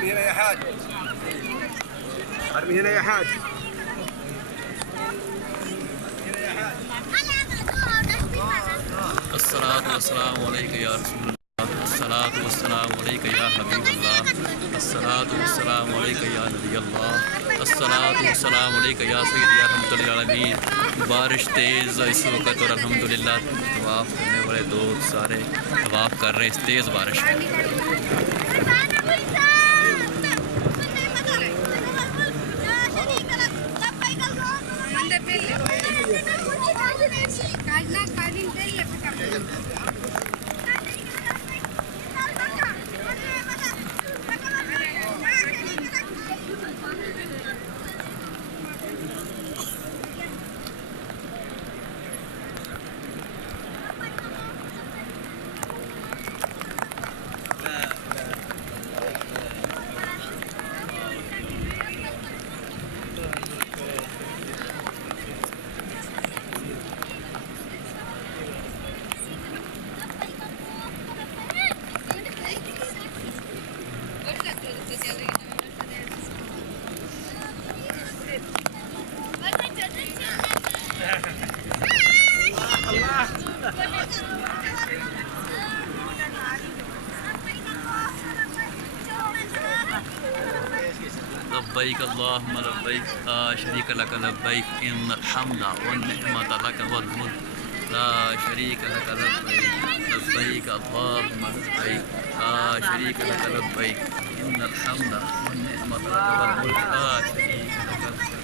ارمي هنا يا حاج، ارمي هنا يا حاج. الصلاة والسلام عليك يا رسول الله، الصلاة والسلام عليك يا حبيب الله، الصلاة والسلام عليك يا नबी अल्लाह, الصلاة والسلام عليك या सय्यद या रहमतुल लिल आलमीन। बारिश तेज़ इस वक्त और अल्हम्दुलिल्लाह तवाफ़ करने वाले दोस्त सारे तवाफ़ कर रहे हैं इस तेज़ बारिश में। लब्बैक अल्लाहुम्मा लब्बैक ला शरीक लक लब्बैक इन्नल हम्दा वन निअमत लक वल मुल्क ला शरीक लक लब्बैक लब्बैक अल्लाहुम्मा लब्बैक ला शरीक लक लब्बैक इन्नल हम्दा वन निअमत लक वल मुल्क ला शरीक लक लब्बैक।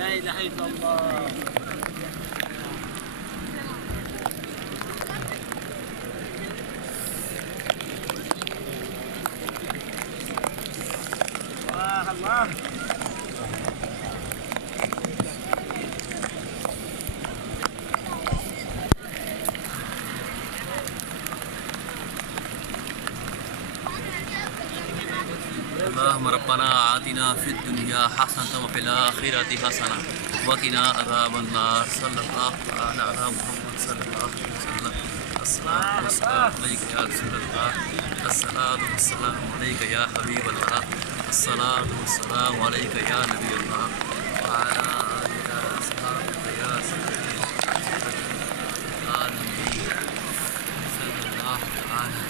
لا اله الا الله. الله. اللهم ربنا آتنا في الدنيا حسنة وفي الآخرة حسنة وقنا عذاب النار صلى الله تعالى على محمد صلى الله عليه وسلم। الصلاة والسلام عليك يا رسول الله، الصلاة والسلام عليك يا حبيب الله، الصلاة والسلام عليك يا نبي الله وعلى آلك وأصحابك يا سيدنا العالمين صلى الله تعالى